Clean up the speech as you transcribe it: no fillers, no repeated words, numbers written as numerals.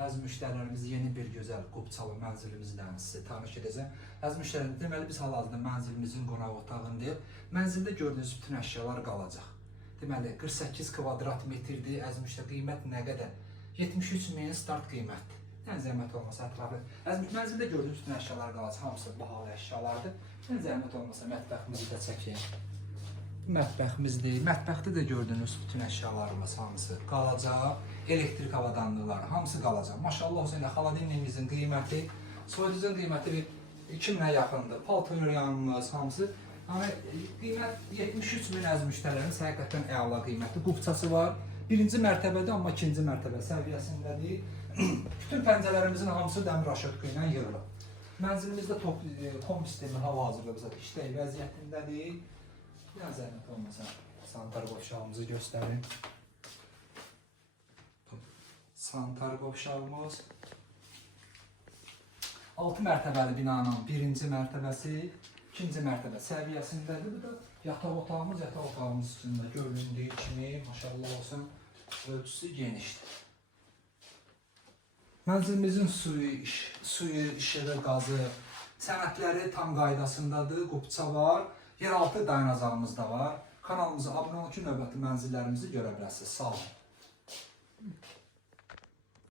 Əziz müştərilərimiz, yeni bir gözəl Qubçalı mənzilimizdən sizi tanış edəcəm. Əziz müştərilərimiz, deməli biz hal-hazırda mənzilimizin qonaq otağındayıq. Mənzildə gördüyünüz bütün əşyalar qalacaq. Deməli 48 kvadrat metrdir. Əziz müştəri, qiymət nə qədər? 73.000 start qiymətdir. Yəni zəhmət olmasa ətrafı. Əziz mənzildə gördüyünüz bütün əşyalar qalacaq. Hamısı bahalı əşyalardır. Yəni zəhmət olmasa mətbəximizi də çəkək. Mətbəximizdir. Mətbəxdə də gördüyünüz bütün əşyalarımız hamısı qalacaq. Elektrik avadanlıqları hamısı qalacaq. Maşallah olsun, xaladeninimizin qiyməti, soyuducunun qiyməti 2000-ə yaxındır. Palto yanımız hamısı. Yəni qiymət 73.000 əziz müştərilərimiz həqiqətən əla qiymətli. Qubçası var. Birinci mərtəbədə, amma ikinci mərtəbə səviyyəsindədir. Bütün pəncərələrimizin hamısı dəmir aşotku ilə yığılıb. Mənzilimizdə kom sistemi hal-hazırda bizə işlək vəziyyətindədir. Biraz zəhmət olmasa sanitar qovşağımızı göstərin. Sanitar qovşağımız 6 mərtəbəli binanın birinci mərtəbəsi, ikinci mərtəbə səviyyəsindədir. Bu da yataq otağımız içində göründüyü kimi, maşallah olsun, ölçüsü genişdir. Mənzilimizin suyu, işığı, qazı, sənədləri tam qaydasındadır, Qubça var. Yeraltı dayanacağımız da var. Kanalımıza abunə olun ki, növbəti mənzillərimizi görə biləsiniz. Sağ olun.